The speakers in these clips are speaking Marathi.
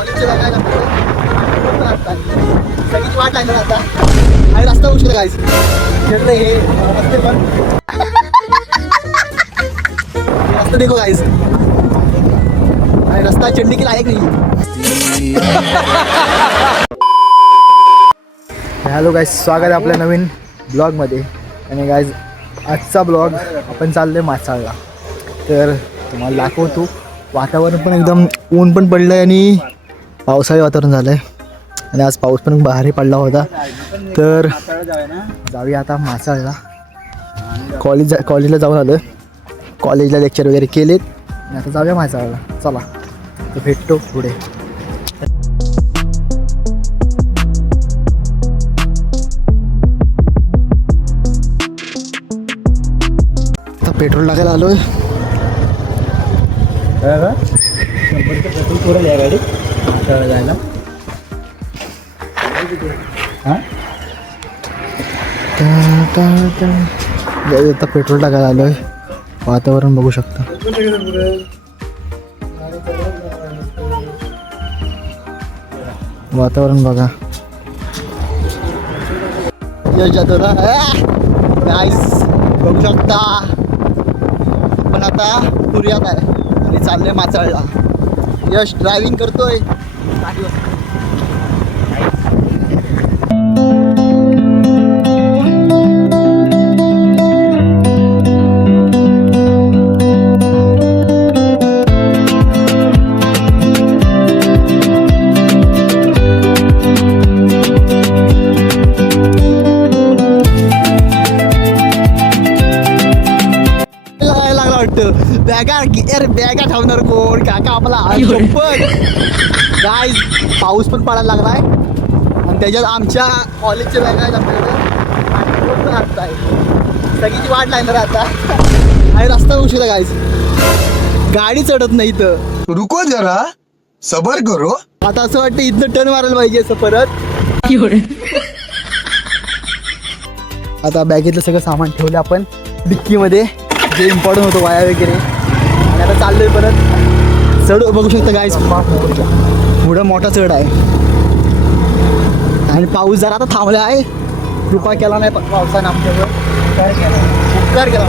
कॉलेजचे बघायला सगळीची वाट लागणार आता आणि रस्ता उशीर गाईस हे रस्ते पण रस्ता देखो गाईस आणि रस्ता चढने के लायक नाही. हॅलो गाईज, स्वागत आहे आपल्या नवीन ब्लॉगमध्ये. आणि गाईज आजचा ब्लॉग आपण चाललो मासाळला. तर तुम्हाला दाखवतो, वातावरण पण एकदम ऊन पण पडलं आहे आणि पावसाळी वातावरण झालं आहे आणि आज पाऊस पण बाहेर पडला होता. तर जाऊया आता मासाळला. कॉलेजला जाऊन आलं, कॉलेजला लेक्चर वगैरे केलेत आणि आता जाऊया मासाळला. चला तर भेटतो पुढे. आता पेट्रोल टाकायला आलोय. पेट्रोल पुरेल या गाडी मासाळला जायला. आता पेट्रोल टाकायला आलोय. वातावरण बघू शकता. वातावरण बघा. यश जातो ना गाईस, बघू शकता. पण आता पुण्यात आहे आणि चाललंय मासाळला. यश ड्रायव्हिंग करतोय. बॅगा ठेवणार कोण काका आपला. गाईज पाऊस पण पडायला लागलाय आणि त्याच्यात आमच्या कॉलेजचे बॅगा आहेत आपल्याकडे. सगळीची वाट लागणार आता आणि रस्ता उशीर आहे गाईज. गाडी चढत नाही तर रुको जरा सबर करो. आता असं वाटतं इथनं टर्न मारायला पाहिजे असं परत. आता बॅगेतलं सगळं सामान ठेवलं आपण डिक्कीमध्ये, जे इम्पॉर्टंट होतं वाया वगैरे. आणि आता चाललोय परत. चढ बघू शकता गाईस, पुढं मोठा चढ आहे आणि पाऊस जरा आता थांबला आहे. कृपा केला नाही पावसानं आमच्यावर. उपकार केला.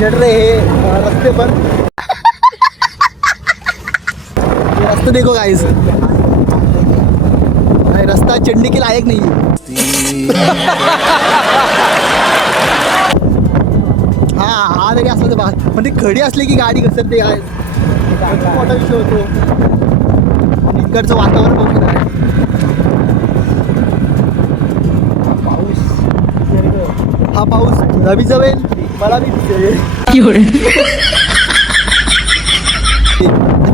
चढ रे हे रस्ते पण. रस्ते देखो गाईस, रस्ता चढने के लायक नाही. हा तरी असलं तर बघा, पण ते खडी असले की गाडी घसरते. काय मोठा विषय होतो. इकडचं वातावरण बघून आहे. पाऊस, हा पाऊस नवी जवेल मला बी दिसेल.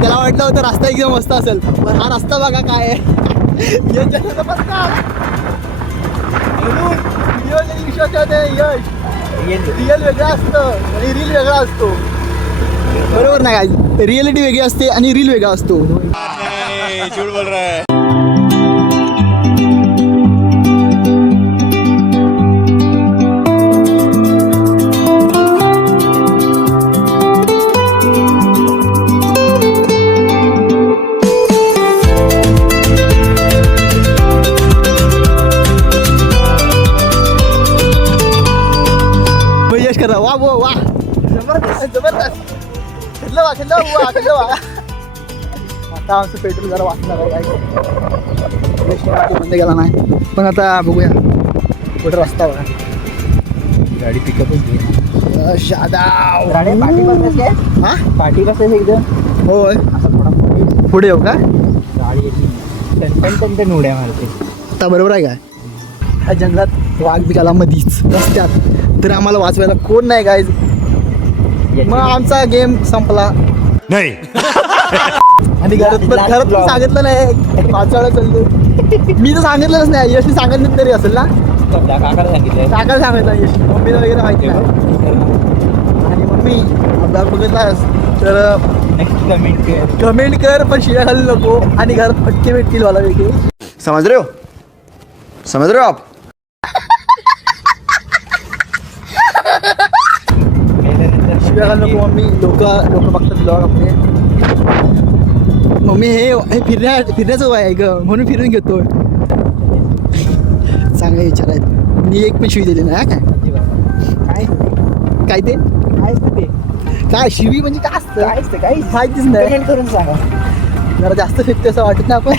त्याला वाटलं होतं रस्ता एकदम मस्त असेल, पण हा रस्ता बघा काय आहे. यश रिअल वेगळा असतं आणि रील वेगळा असतो. बरोबर ना काय, रिअलिटी वेगळी असते आणि रील वेगळा असतो. झूठ बोल रहा है. करा वा वो वा, जबरदस्त जबरदस्त. खेळलं वा खेळलं वा खेळलं वा. आता आमचं पेट्रोल जरा वाचणार आहे. बंद गेला नाही, पण आता बघूया कुठं रस्ता बघा. गाडी पिकअपच घे. शादाव हा पाठी कसं एकदम. होय पुढे येऊ का गाडी येते उड्या मारते. आता बरोबर आहे काय. ह्या जंगलात वाघ बिकाला मधीच रस्त्यात, तर आम्हाला वाचवायला कोण नाही गाईज. मग आमचा गेम संपला नाही. आणि घरात पण सांगितलं नाही वाचवायला चाललो. मी तर सांगितलंच नाही. यशनी सांगितलं तरी असेल ना. काकाला सांगितलं यश, मम्मीला वगैरे माहिती नाही. आणि मम्मी आपला बघितलास तर कमेंट कर, पण शिव्या खाली नको. आणि घरात फटके भेटतील मला वेगळे. समझ रहे हो आप. शिव्या घालू नको मम्मी. लोक बघतात ब्लॉग आपले. मम्मी हे फिरण्याचं वय आहे ग, म्हणून फिरून घेतो. चांगले विचार आहेत. मी एक पण शिवी दिली ना. काय काय ते काय शिवी म्हणजे काय असतं? काय माहितीच नाही. करून सांगा जरा जास्त फिरते असं वाटत ना आपण.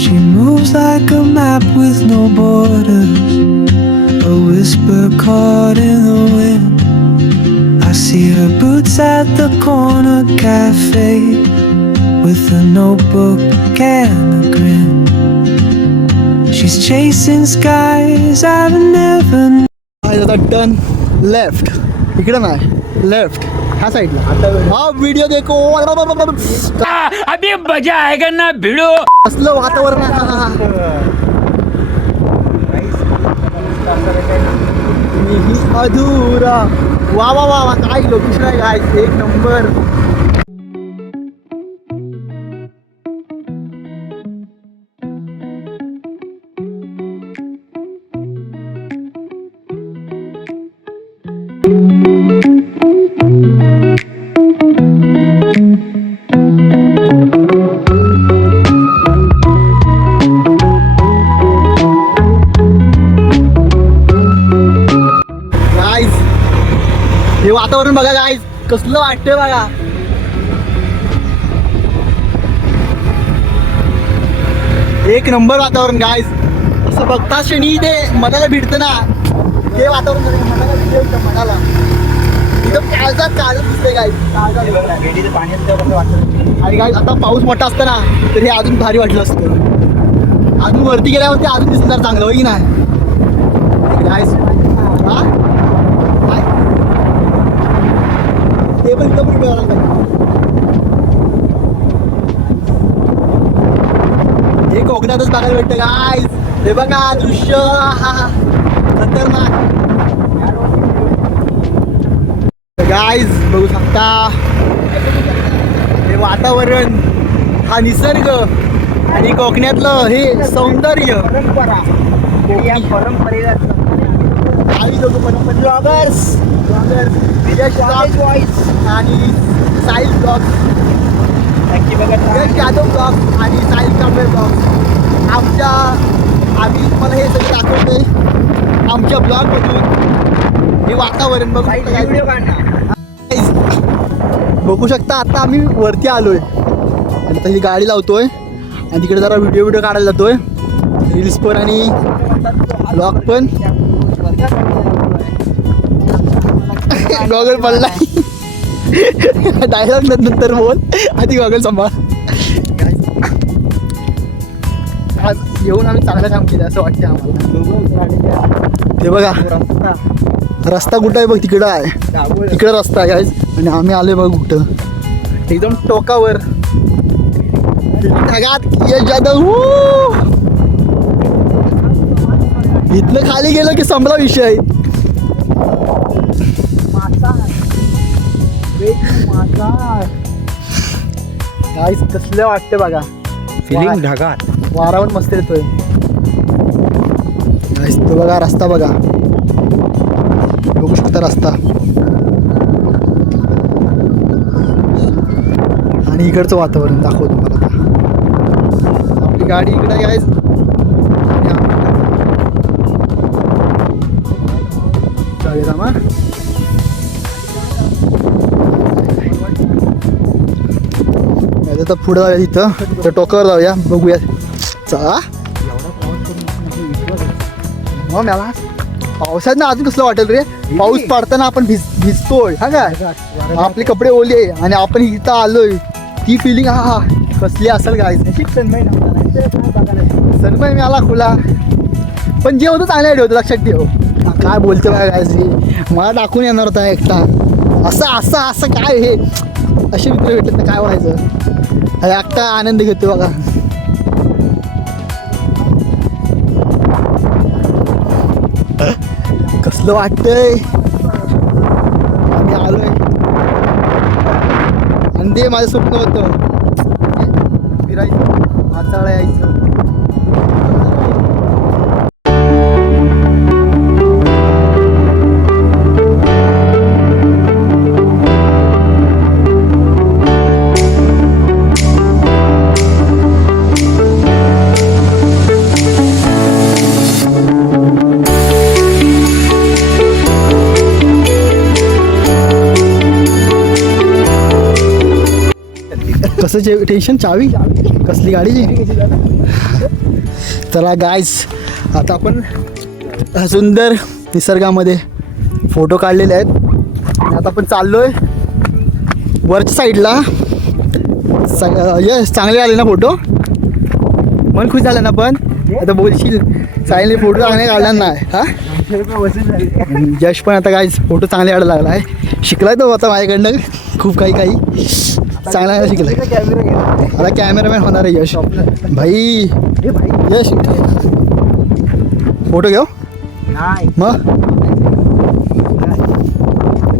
She moves like a map with no borders, a whisper caught in the wind. I see her boots at the corner cafe with a notebook and a grin. She's chasing skies I've never known. Turn left, इकडे नाही लेफ्ट ह्या साईडला. हा व्हिडिओ देखो. अभी मजा आएगा ना भिड़ो. असलं वातावरण अधुरा. वा वा वा वा, काय लोकेशन आहे काय, एक नंबर. हे वातावरण बघा गाईज, कसलं वाटतंय बघा. एक नंबर वातावरण गाईज. असं बघता क्षणी ते मनाला भिडतं ना, हे वातावरण मनाला भिडतं. मनाला एकदम काळजात दिसतंय गाईज. आणि गाईज आता पाऊस मोठा असतं ना तर हे अजून भारी वाटलं असतं. अजून वरती गेल्यावर ते अजून दिसणार चांगलं, होई की नाही गाईज. हा ते पण एकदम हे कोकणातच बघायला भेटतं गाईज. हे बघा दृश्य, खतरनाक गाईज. बघू शकता हे वातावरण, हा निसर्ग आणि कोकणातलं हे सौंदर्य. परंपरेला आम्ही दोघं परंपरा ब्लॉगर्स आणि साहिल ब्लॉग, यादव ब्लॉग आणि साहिल कांबळे ब्लॉग. आम्ही तुम्हाला हे सगळं दाखवतोय आमच्या ब्लॉगमधून. हे वातावरण बघू शकता. आता आम्ही वरती आलोय आणि आता ही गाडी लावतोय आणि तिकडे जरा व्हिडिओ काढायला जातोय, रील्स पण आणि ब्लॉग पण. गॉगल पडला. डायलॉग नंतर बोल, आधी गॉगल सांभाळ. आज येऊन आम्ही चांगलं काम केलं असं वाटतं आम्हाला. ते बघा रस्ता कुठं आहे बघ, तिकडं आहे, तिकडं रस्ता आहे गाईज. आणि आम्ही आलोय बघ कुठं, एकदम टोकावर ढगात. इथलं खाली गेलं की संपला विषय. गाईस कसलं वाटतं बघा, फिलिंग ढगात. वारा पण मस्त येतोय गाईस. तो बघा रस्ता बघा, बघू शकता रस्ता. आणि इकडचं वातावरण दाखवतो तुम्हाला. आता आपली गाडी इकडे आहे गाईस. आता पुढे जाऊया, तिथं त्या टोकावर जाऊया, बघूया. चला मग मला पावसात ना अजून कसलं वाटेल रे. पाऊस पडताना आपण भिजतोय हा काय, आपले कपडे ओले आणि आपण इथं आलोय. ती फिलिंग हा कसली असेल काय. सनमय मी आला खुला, पण जे होतं चांगलं आयडिया होतं, लक्षात ठेव. काय बोलतो काय गायची, मला टाकून येणार होता एकटा. असं असं असं काय हे असे मित्र भेटत ना, काय व्हायचं. एकटा आनंद घेतो बघा. कसलं वाटतंय कधी माझं स्वप्न होतं फिरायचं मासाळा यायचं. कसं टेन्शन चावी कसली गाडीची. चला गाईज आता आपण सुंदर निसर्गामध्ये फोटो काढलेले आहेत आणि आता आपण चाललोय वरच्या साईडला. यस चांगले आले ना फोटो, मन खुश झालं ना. पण आता बोलशील साईने फोटो चांगले काढला नाही हा. यश पण आता काय फोटो चांगले काढायला लागला आहे. शिकलाय तो आता माझ्याकडनं खूप काही चांगला शिकलाय. आता कॅमेरामॅन होणार आहे यश भाई. यश फोटो घेऊ मग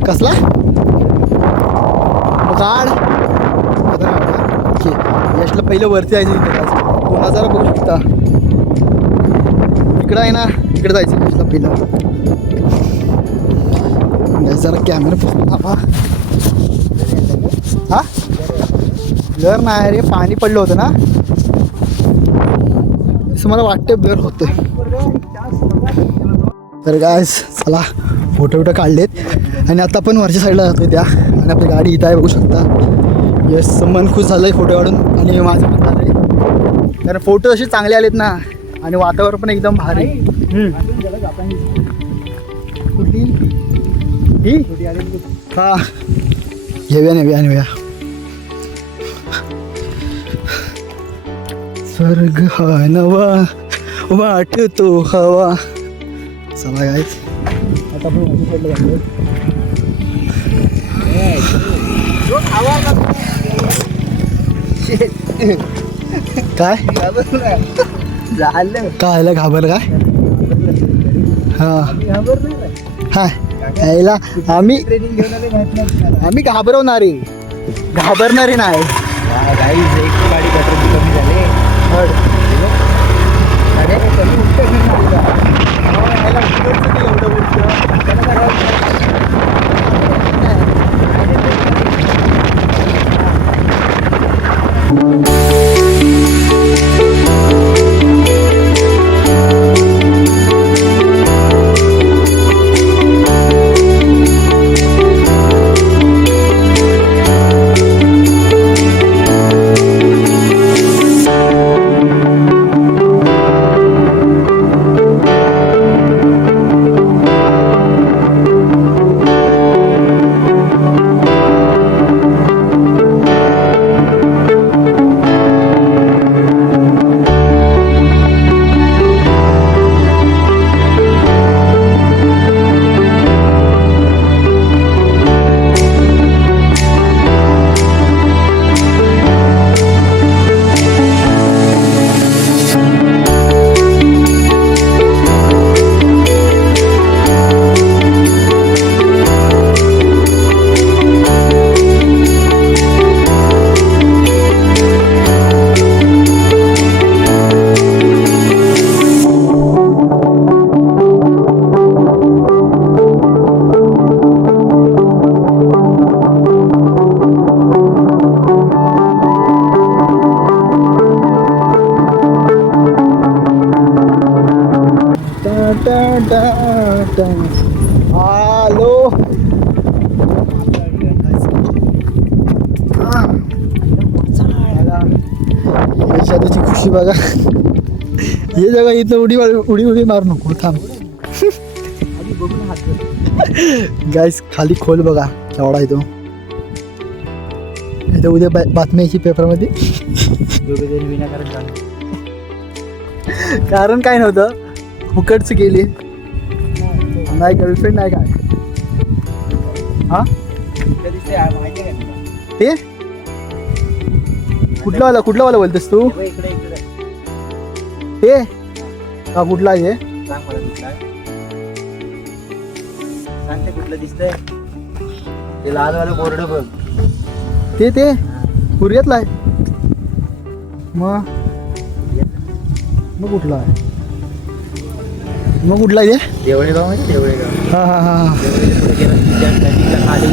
कसला काढ. यशला पहिलं वरती जायचं तिथे नजारा बघू शकता. इकडं आहे ना, इकडे जायचं यशला पहिलं. जरा कॅमेरा थांबा. हा ब्लर नाही रे, पाणी पडलं होतं ना असं मला वाटतं ब्लर होतं. तर गायस चला फोटो काढलेत आणि आता आपण वरच्या साईडला जातोय त्या. आणि आपली गाडी इथं आहे बघू शकता. यस मन खुश झालं आहे फोटो काढून आणि माझं पण झालं आहे कारण फोटो असे चांगले आलेत ना आणि वातावरण पण एकदम भारी. हा घेऊया स्वर्ग हा नवा वाटतो हवा. चला गायच आता आपण काय काय घाबरलं काय. हा यायला आम्ही घाबरवणारे नाही. गाडी पेट्रोल कमी झाले. हॅलो त्याची खुशी बघा. हे जगा इथं उडी मारू नको थांब. गाईस खाली खोल बघा केवढा येतो. इथं उद्या बातम्याची पेपरमध्ये कारण काय नव्हतं फुकटच गेली. नाही गर्लफ्रेंड नाही काय हा ते कुठला वाला बोलतेस तू. ते का कुठला आहे कुठलं दिसतंय ते लालवालं बोर्ड बघ. ते पुर्यातला आहे. मग कुठला आहे? मग कुठला आहे ते? देवळेगाव म्हणजे देवळेगाव. हा हा हा देवळेगाव पुढे गेला की त्या नदीच्या खाली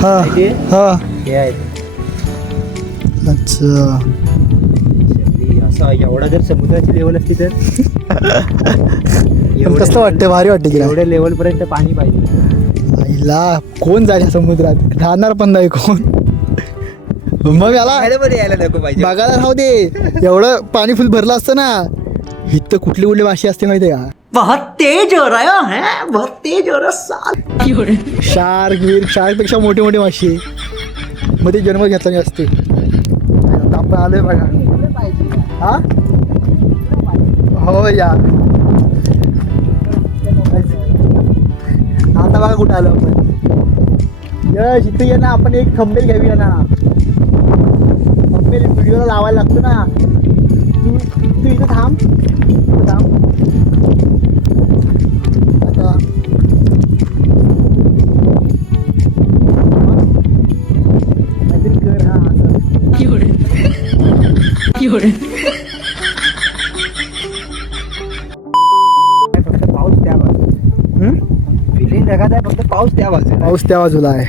हा माहिती आहे? हा. हे आहेत. अच्छा. असं एवढा जर समुद्राची लेवल असती तर पण कसं वाटतं? भारी वाटतं की एवढ्या लेवल पर्यंत पाणी पाहिजे. आईला कोण जाईल या समुद्रात? राहणार पण नाही कोण. मग याला यायला नको पाहिजे. बघायला राहू दे. एवढं पाणी फुल भरलं असतं ना. इथं कुठली कुठली माशी असते माहिती आहे का? बहुत तेज हो रहा है, बहुत तेज हो रहा साल. शार्क पेक्षा मोठी मोठी माशी. मग ते जन्म घेतला असते. आता आपण आलोय बघा. हा हो या. आता बघा कुठं आलो आपण. यश इथे ये ना. आपण एक थंबनेल घ्यावी ना. थंबनेल व्हिडिओला लावायला लागतो ना. तू इथं थांब. आता काहीतरी कर. हा असं फक्त पाऊस त्या बाजूला. फिलिंग जगात आहे फक्त पाऊस त्या बाजूला. पाऊस त्या बाजूला आहे.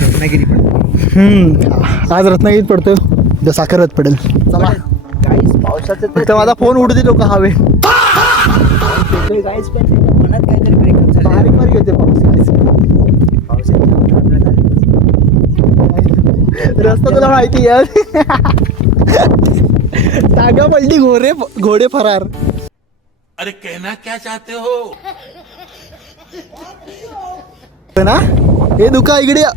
रत्नागिरी पण आज रत्नागिरीत पडतो. उद्या साखरत पडेल. चला काहीच पावसाचं फक्त माझा फोन उडू दे लोक हवे. काहीच पण त्याच्या मनात काहीतरी ब्रेकअप झालं. बारीक बारीक येते पाऊस. पावसाच्या आपल्याला झालं. रस्ता तुला माहिती आहे. टागा पलटी घोडे फरार. अरे कहना क्या चाहते हो? ना हे दुका इकडे या.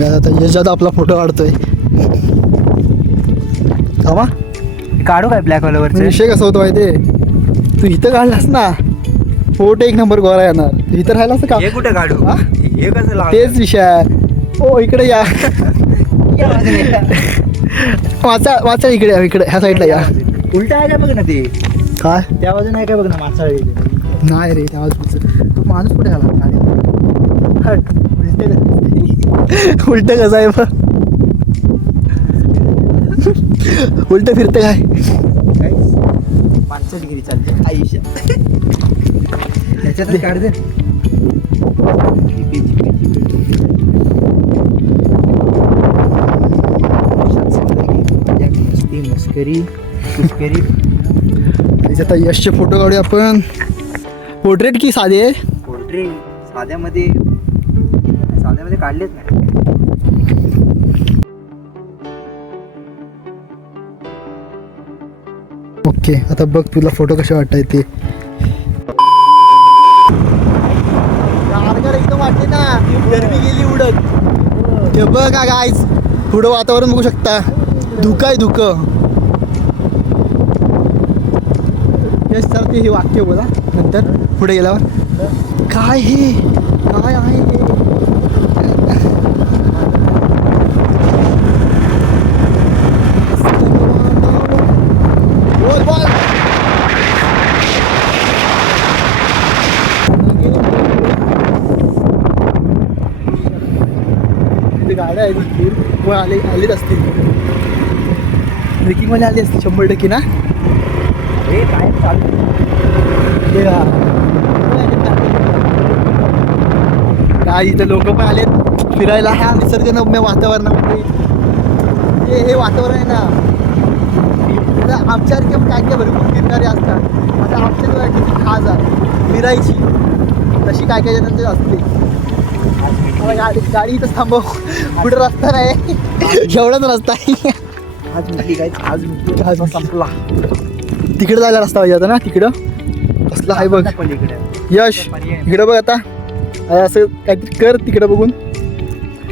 आता यश दादा आपला फोटो काढतोय. थांबा. काढू काय ब्लॅक कलरवरचं? विषय कसा होतो माहितीये? तू इथं काढलास ना फोटो एक नंबर गोरा येणार. तू इथं राहिलास का? हे कुठे काढू? हा? हे कसं लावू? तेच विषय आहे. ओ इकडे या. वाचा इकडे ह्या साईडला या. उलटा आहे का बघ ना ते. काय त्या बाजून आहे का बघ ना माणसाळी. नाही रे त्या बाजूचं. तो माणूस कुठे आला उलट कसं आहे बघ. उलट फिरते काय? माणसाची गिरी चालते आयुष्यात. त्याच्यातच काढ दे. मस्करी आता यशचे फोटो काढूया आपण. पोर्ट्रेट की साधे? पोल्ट्री साध्यामध्ये काढलेच नाही. ओके आता बघ तुला फोटो कसे वाटताय ते. एकदम वाटते ना. गरमी गेली उडत. ते बघ का गाईज पुढं वातावरण बघू शकता. धुकं आहे धुकं. यश सर ते हे वाक्य बोला नंतर पुढे गेल्यावर. काय हे काय आहे हे? बोल बोल. गाड्या आहेत भरपूर. व आलेच असतील. ट्रेकिंगवाले आले असतील 100% ना. हे काय चालू? हे काय इथं लोक पण आलेत फिरायला. ह्या निसर्गरम्य वातावरणामध्ये हे वातावरण आहे ना. आमच्यासारखे काय काय भरपूर फिरणारे असतात. आता आमच्या किती खास आहे फिरायची तशी काय काय जणांची असते. गाडी इथं थांबव. कुठं रस्ता नाही. एवढाच रस्ता आहे. आज संपला. तिकडे जायला रस्ता पाहिजे होता ना. तिकडं कसला आहे बघ. यश इकडं बघ. आता असं काहीतरी कर तिकडं बघून.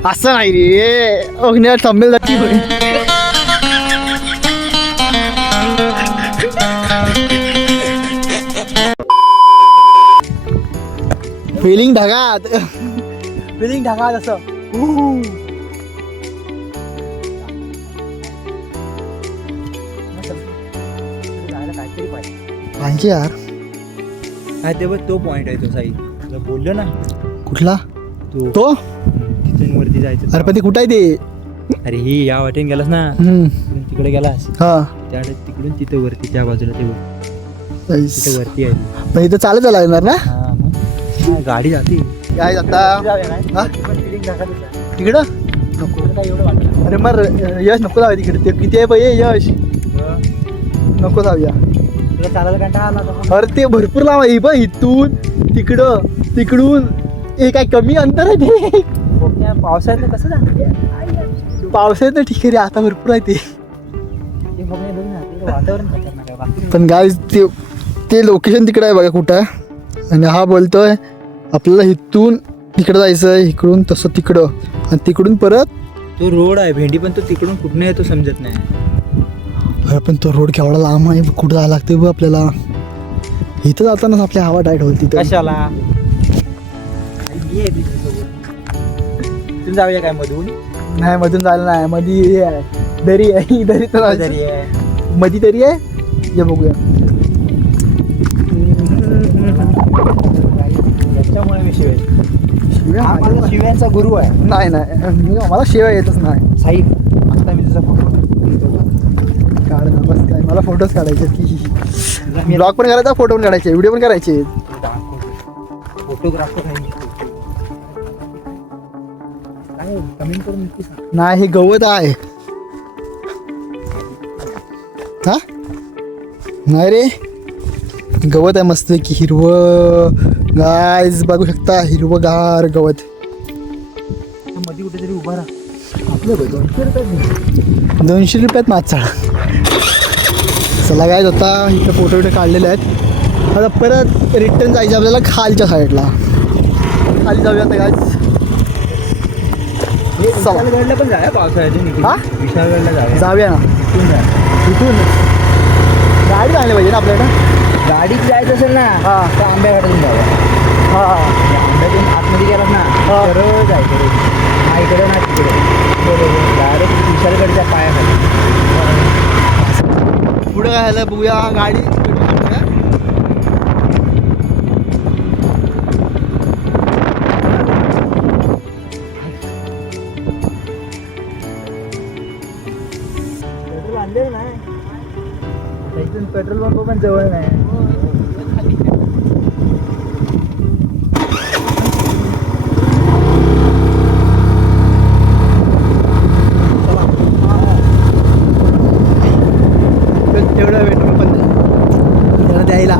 असं नाही रे. अग्नी थांबेल जाती. फिलिंग ढगात असं जायला काहीतरी पाहिजे. पाहिजे यार. काय ते बघ, तो पॉइंट आहे तो साई, तुला बोललो ना कुठला तो तो? तिथून वरती जायचं. अरे पण ते कुठं आहे ते? अरे ही या वाटेन गेलास ना, तिकडे गेलास हा त्याकडे तिकडून तिथे वरती त्या बाजूला ते बघ, तिथे वरती आहे. पण इथं चालत जायला लागणार ना? हा मग हा, गाडी जाते काय आता हा? तिकडं नको. अरे मग यश नको जाऊया तिकडे. ते किती आहे पाहिजे यश? नको जाऊया. तुला चालायला कंटाळा आला का? अरे ते भरपूर लांब आहे बघ, इथून तिकडं तिकडून. हे काय कमी अंतर आहे ते? पावसाळ्यात कसं जाणार? पावसाळ्यात तर ठीक आहे रे, आता भरपूर आहे ते. ते बघ ना, तिकडे वातावरण खतरनाक आहे. बाकी पण गाय ते लोकेशन तिकडं आहे बघा कुठं आहे. आणि हा बोलतोय आपल्याला इथून तिकडं जायचं आहे, इकडून तसं तिकडं, आणि तिकडून परत. तो रोड आहे भेंडी, पण तो तिकडून कुठून येतो समजत नाही. अरे पण तो रोड केवढा लांब आहे, कुठं जायला लागते बघ आपल्याला. इथं जातानाच आपली हवा टाईट होईल तिथं. कशाला तुम्ही जाऊया काय मधून? नाही मधून जायला नाही. मधी हे आहे, दरी आहे. ही दरी तर जायचं. तरी आहे. मधी दरी आहे. ये बघूया. त्याच्यामुळे मी शिवाय शिव्या माझा शिव्यांचा गुरु आहे. नाही नाही, मला शिव्या येतच नाही. साई आता मी तुझा फोटो काढ ना, बस काय, मला फोटोज काढायचे की ब्लॉग पण करायचा, फोटो पण काढायचे, व्हिडिओ पण करायचे. फोटोग्राफर नाही काय कमेंट करून नक्की सांग. नाही हे गवत आहे. हा नाही रे, गवत आहे मस्त की हिरवं. गायज बघू शकता, हिरवगार गवत. मध्ये कुठेतरी उभा राहा. आपलं 200 रुपयात माचाळा. चला काय होता, इथं फोटो वगैरे काढलेले आहेत. आता परत रिटर्न जायचं आपल्याला खालच्या साईडला. खाली जाऊया आता काय. विशालगडला पण जाऊया पावसाळ्यातून. हा? विशालगडला जाऊया. जाऊया ना इथून जा. इथून. गाडी चांगली पाहिजे ना आपल्याला. गाडीत जायचं असेल ना हा. तर आंब्याघाटातून जाऊया. हा आंब्यातून आतमध्ये गेलात ना हा. सरळ जायचं. ना इकडे ना तिकडे, डायरेक्ट विशालगडच्या पायाखाली. पुढे काय झालं बघूया. गाडी पेट्रोल आणलेलं नाही. इथून पेट्रोल पंप पण जवळ नाही. तेवढं पेट्रोल पण त्याला द्यायला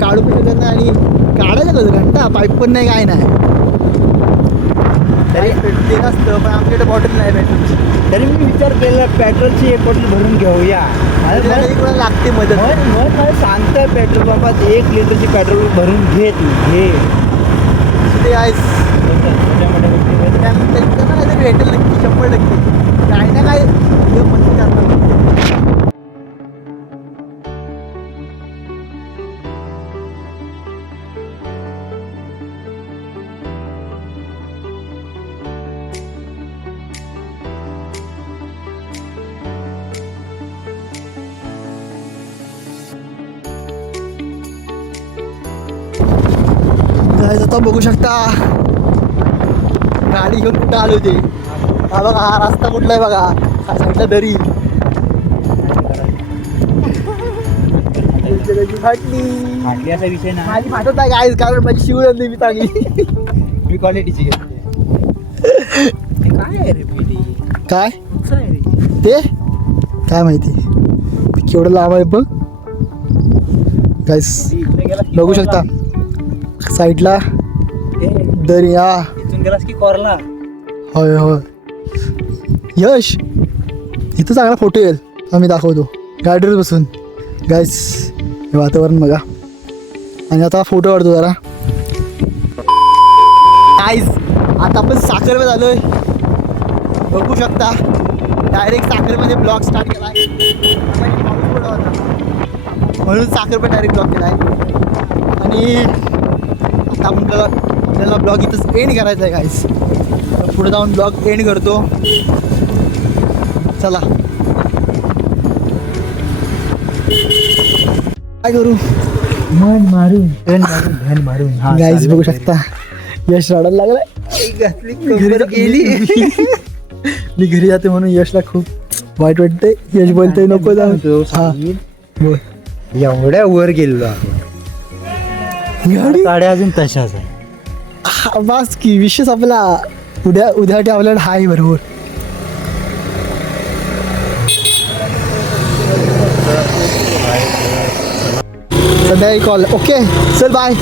काढू पण शकत नाही. आणि काढायचं कसं घंटा, पाईप पण नाही, काय नाही. तरी ते नसतं, पण आमच्याकडे बॉटल नाही पेट्रोलची. तरी मी विचार केला पेट्रोलची एक बॉटल भरून घेऊया. त्याला तरी कोणाला लागते मदत. मला सांगतोय पेट्रोल पंपात 1 लिटरची पेट्रोल भरून घे तू घे. ते आहेच. त्यांना काहीतरी भेटेल नक्की, 100%. काय ना काय मदत करतात. गाईज आता बघू शकता गाडी घेऊन कुठं आलो ते. हा बघा, हा रस्ता कुठला आहे बघा, हा साईडला दरी. फाटली फाटली असा विषय ना. माझी फाटत नाही गाईज, कारण माझी शिव आणली मी चांगली. मी क्वालिटीची घेतली. काय आहे रे पिढी? काय कसं आहे रे? ते काय माहिती ते केवढं लांब आहे बघ गाईज. इकडे गेला की बघू शकता साईडला दरी. हा इथून गेलास की कोरला. होय होय. यश इथं चांगला फोटो येईल, आम्ही दाखवतो गाडीवर बसून. गाईस हे वातावरण बघा. आणि आता फोटो काढतो जरा. गाईस आता आपण साखरमध्ये आलोय, बघू शकता. डायरेक्ट साखरमध्ये ब्लॉग स्टार्ट केला आहे. म्हणून साखरमध्ये डायरेक्ट ब्लॉग केला आहे. आणि आता आपल्याला ब्लॉग इथंच एंड करायचा आहे गाईस. पुढे जाऊन ब्लॉग एंड करतो. चला काय करू मन मारून ध्यान मारून हा गाईज बघू शकता यश रडायला लागलाय. गेली. मी घरी जाते म्हणून यशला खूप वाईट वाटते. यश बोलतोय नको जाऊ. हा बोल. एवढ्या वर गेलेलो आपण. गाडी गाड्या अजून तशाच आहे. बस की विशेष आपला उद्या आपल्याकडे हाय बरोबर. सध्या कॉल ओके चल बाय.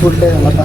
सोडले आता